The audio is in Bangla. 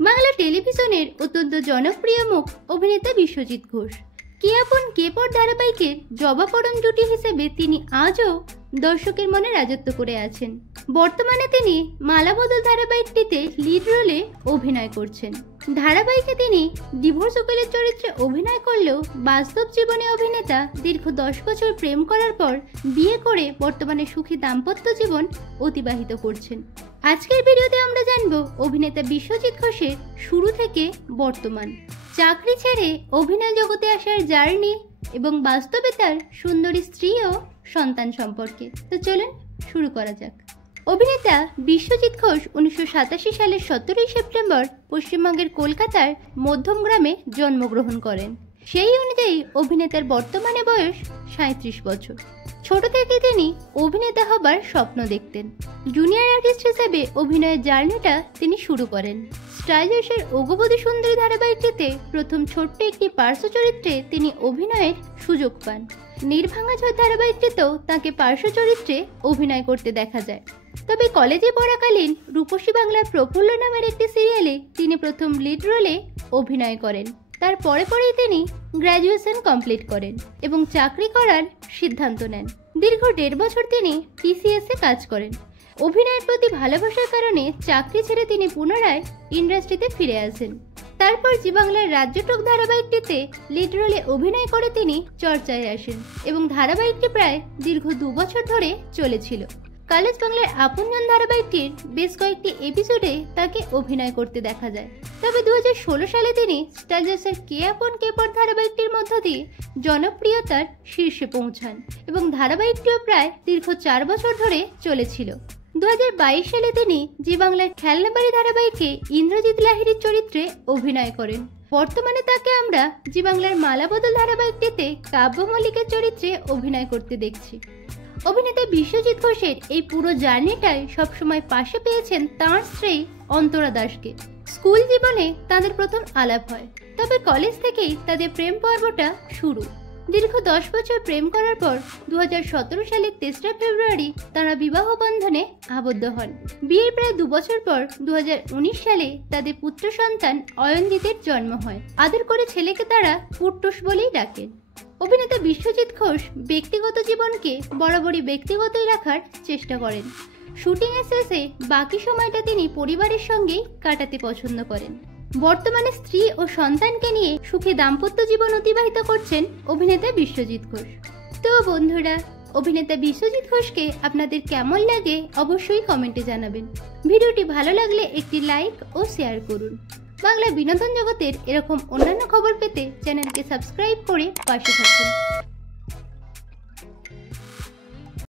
বাংলা টেলিভিশনের অত্যন্ত জনপ্রিয় মুখ অভিনেতা বিশ্বজিৎ ঘোষ। কে আপন কে পর ধারাবাহিকের জবাপরম জুটি হিসেবে তিনি আজও দর্শকের মনে রাজত্ব করে আছেন। বর্তমানে তিনি মালাবদল ধারাবাহিকটিতে লিড রোলে অভিনয় করছেন। ধারাবাহিকে তিনি ডিভোর্স উকিলের চরিত্রে অভিনয় করলেও বাস্তব জীবনে অভিনেতা দীর্ঘ 10 বছর প্রেম করার পর বিয়ে করে বর্তমানে সুখী দাম্পত্য জীবন অতিবাহিত করছেন। আজকের ভিডিওতে আমরা জানব অভিনেতা বিশ্বজিৎ ঘোষের শুরু থেকে বর্তমান, চাকরি ছেড়ে অভিনয় জগতে আসার জার্নি এবং বাস্তবে তার সুন্দরী স্ত্রী ও সন্তান সম্পর্কে। তো চলুন শুরু করা যাক। অভিনেতা বিশ্বজিৎ ঘোষ 1987 সালের 17 সেপ্টেম্বর পশ্চিমবঙ্গের কলকাতার মধ্যমগ্রামে জন্মগ্রহণ করেন। সেই অনুযায়ী অভিনেতার বর্তমানে বয়স 37 বছর। ছোট থেকে তিনি অভিনেতা হবার স্বপ্ন দেখতেন। জুনিয়র আর্টিস্ট হিসেবে অভিনয়ের জার্নিটা তিনি শুরু করেন। স্টাইলিশের অগবধূ সুন্দরী ধারাবাহিকটিতে প্রথম ছোট্ট একটি পার্শ্ব চরিত্রে তিনি অভিনয়ের সুযোগ পান। নির্ভাঙা ঝড় ধারাবাহিকটিতেও তাকে পার্শ্ব চরিত্রে অভিনয় করতে দেখা যায়। তবে কলেজে পড়াকালীন রূপসী বাংলার প্রফুল্ল নামের একটি সিরিয়ালে তিনি প্রথম লিড রোলে অভিনয় করেন। তার পরেই তিনি গ্র্যাজুয়েশন কমপ্লিট করেন এবং চাকরি করার সিদ্ধান্ত নেন। দীর্ঘ 1.5 বছর তিনি টিসিএসে কাজ করেন। অভিনয়ের প্রতি ভালোবাসার কারণে চাকরি ছেড়ে তিনি পুনরায় ইন্ডাস্ট্রিতে ফিরে আসেন। তারপর জি বাংলার রাজ্যটক ধারাবাহিকটিতে লিড রোলে অভিনয় করে তিনি চর্চায় আসেন এবং ধারাবাহিকটি প্রায় দীর্ঘ 2 বছর ধরে চলেছিল। কালেজ বাংলার আপনজন ধারাবাহিকটির বেশ কয়েকটি এপিসোডে তাকে অভিনয় করতে দেখা যায়। তবে 2016 সালে তিনি স্টার জলসার কে আপন কে পর ধারাবাহিকটির মধ্য দিয়ে জনপ্রিয়তার শীর্ষে পৌঁছান এবং ধারাবাহিকটিও প্রায় দীর্ঘ 4 বছর ধরে চলেছিল। 2022 সালে তিনি জি বাংলার খেলনাবাড়ি ধারাবাহিকে ইন্দ্রজিৎ লাহিড়ীর চরিত্রে অভিনয় করেন। বর্তমানে তাকে আমরা জি বাংলার মালাবদল ধারাবাহিকটিতে কাব্য মল্লিকের চরিত্রে অভিনয় করতে দেখছি। অভিনেতা বিশ্বজিৎ ঘোষের এই পুরো জার্নিটায় সবসময় পাশে পেয়েছেন তাঁর স্ত্রী অন্তরা দাসকে। স্কুল জীবনে তাদের প্রথম আলাপ হয়, তবে কলেজ থেকেই তাদের প্রেম পর্বটা শুরু। দীর্ঘ 10 বছর প্রেম করার পর 2017 সালের 3রা ফেব্রুয়ারি তারা বিবাহ বন্ধনে আবদ্ধ হন। বিয়ের প্রায় 2 বছর পর 2019 সালে তাদের পুত্র সন্তান অয়নজিতের জন্ম হয়। আদর করে ছেলেকে তারা পুট্টুস বলেই ডাকেন। অভিনেতা বিশ্বজিৎ ঘোষ ব্যক্তিগত জীবনকে বরাবরই ব্যক্তিগতই রাখার চেষ্টা করেন। শুটিংয়ের শেষে বাকি সময়টা তিনি পরিবারের সঙ্গেই কাটাতে পছন্দ করেন। বর্তমানে স্ত্রী ও সন্তানকে নিয়ে সুখী দাম্পত্য জীবন অতিবাহিত করছেন অভিনেতা বিশ্বজিৎ ঘোষ। তো বন্ধুরা, অভিনেতা বিশ্বজিৎ ঘোষকে আপনাদের কেমন লাগে অবশ্যই কমেন্টে জানাবেন। ভিডিওটি ভালো লাগলে একটি লাইক ও শেয়ার করুন। বাংলা বিনোদন জগতের এরকম অন্যান্য খবর পেতে চ্যানেলকে সাবস্ক্রাইব করে পাশে থাকুন।